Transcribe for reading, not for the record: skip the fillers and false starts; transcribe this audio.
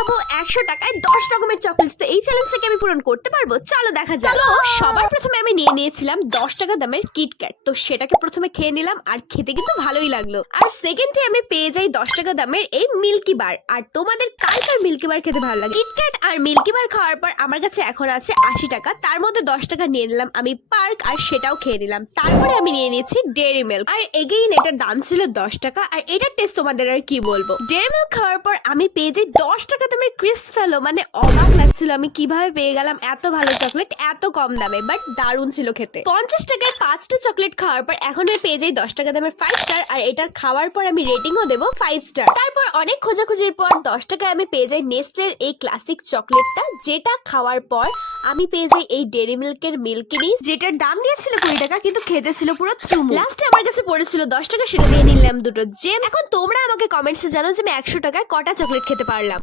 খাবো 100 টাকায় 10 রকমের চকলেটস। তো এই চ্যালেঞ্জটাকে আমি পূরণ করতে পারবো? চলো দেখা যাক। তো সবার প্রথমে আমি নিয়ে নিয়েছিলাম 10 টাকা দামের কিটক্যাট। তো সেটাকে প্রথমে খেয়ে নিলাম আর খেতে কিন্তু ভালোই লাগলো। আর সেকেন্ডে আমি পেয়ে যাই 10 টাকা দামের এই মিল্কি বার। আর তোমাদের কার কার মিল্কি বার খেতে ভালো লাগে? কিটক্যাট আর মিল্কি বার খাওয়ার পর আমার কাছে এখন আছে 80 টাকা। তার মধ্যে 10 টাকা নিয়ে নিলাম আমি পার্ক, আর সেটাও খেয়ে নিলাম। তারপরে আমি নিয়ে নিয়েছি ডেয়ারি মিল্ক। আর এগেইন এটার দাম ছিল 10 টাকা। আর এটার টেস্ট তোমাদের আর কি বলবো। ডেয়ারি মিল্ক খাওয়ার পর আমি পেয়ে যাই 10 টাকা দামের ক্রিস্প ফেলো। মানে অবাক লাগছিল আমি কিভাবে পেয়ে গেলাম এত ভালো চকলেট এত কম দামে, বাট দারুণ ছিল খেতে। 50 টাকায় 5টা চকলেট খাওয়ার পর এখন আমি পেয়ে যাই 10 টাকা দামের 5 স্টার। আর এটার খাওয়ার পর আমি রেটিংও দেবো 5 স্টার। তারপর অনেক খোঁজাখুঁজির পর 10 টাকায় আমি পেয়ে যাই নেস্টের এই ক্লাসিক চকলেটটা, যেটা খাওয়ার পর আমি পেয়ে যাই এই ডেয়ারি মিল্কের মিল্কিনি, যেটার দাম নিয়েছিল 20 টাকা কিন্তু খেতে ছিল পুরো চুমু। লাস্টে আমার কাছে পড়েছিল 10 টাকা, সেটা দিয়ে নিলাম দুটো জেম। এখন তোমরা আমাকে কমেন্টসে জানাও যে আমি 100 টাকায় কটা চকলেট খেতে পারলাম।